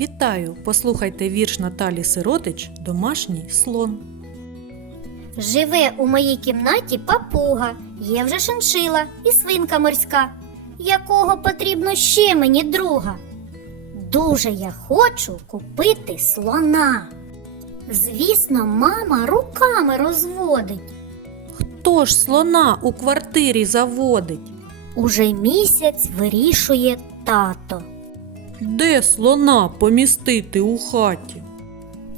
Вітаю! Послухайте вірш Наталі Сиротич Домашній слон. Живе у моїй кімнаті папуга, є вже шиншила і свинка морська. Якого потрібно ще мені друга? Дуже я хочу купити слона. Звісно, мама руками розводить. Хто ж слона у квартирі заводить? Уже місяць вирішує тато. Де слона помістити у хаті?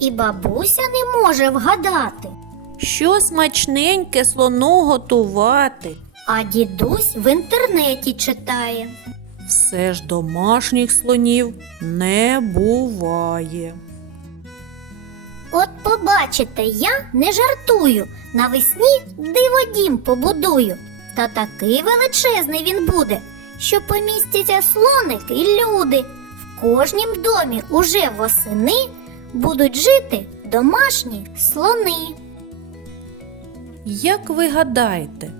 І бабуся не може вгадати. Що смачненьке слону готувати? А дідусь в інтернеті читає. Все ж домашніх слонів не буває. От побачите, я не жартую. Навесні диводім побудую. Та такий величезний він буде, що помістяться слоник і люди. Кожнім домі уже восени будуть жити домашні слони. Як ви гадаєте,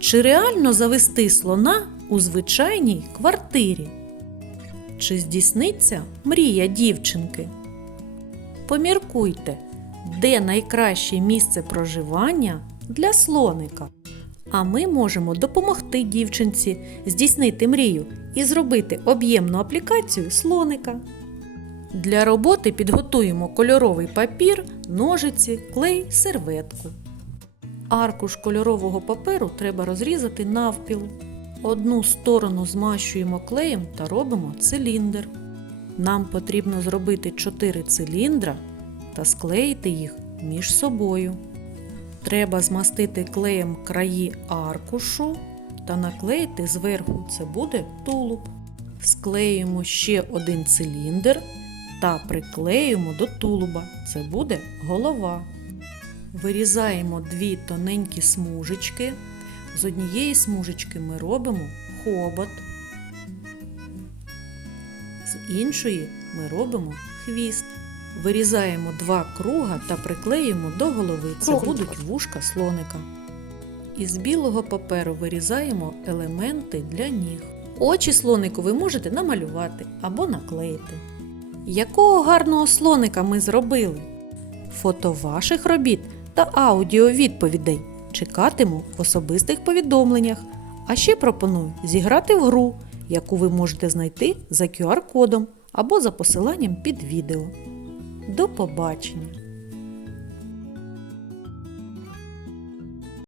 чи реально завести слона у звичайній квартирі? Чи здійсниться мрія дівчинки? Поміркуйте, де найкраще місце проживання для слоника. А ми можемо допомогти дівчинці здійснити мрію і зробити об'ємну аплікацію слоника. Для роботи підготуємо кольоровий папір, ножиці, клей, серветку. Аркуш кольорового паперу треба розрізати навпіл. Одну сторону змащуємо клеєм та робимо циліндр. Нам потрібно зробити 4 циліндра та склеїти їх між собою. Треба змастити клеєм краї аркушу та наклеїти зверху. Це буде тулуб. Склеїмо ще один циліндр та приклеїмо до тулуба. Це буде голова. Вирізаємо дві тоненькі смужечки. З однієї смужечки ми робимо хобот. З іншої ми робимо хвіст. Вирізаємо два круга та приклеїмо до голови. Це будуть вушка слоника. Із білого паперу вирізаємо елементи для ніг. Очі слонику ви можете намалювати або наклеїти. Якого гарного слоника ми зробили? Фото ваших робіт та аудіовідповідей чекатиму в особистих повідомленнях. А ще пропоную зіграти в гру, яку ви можете знайти за QR-кодом або за посиланням під відео. До побачення!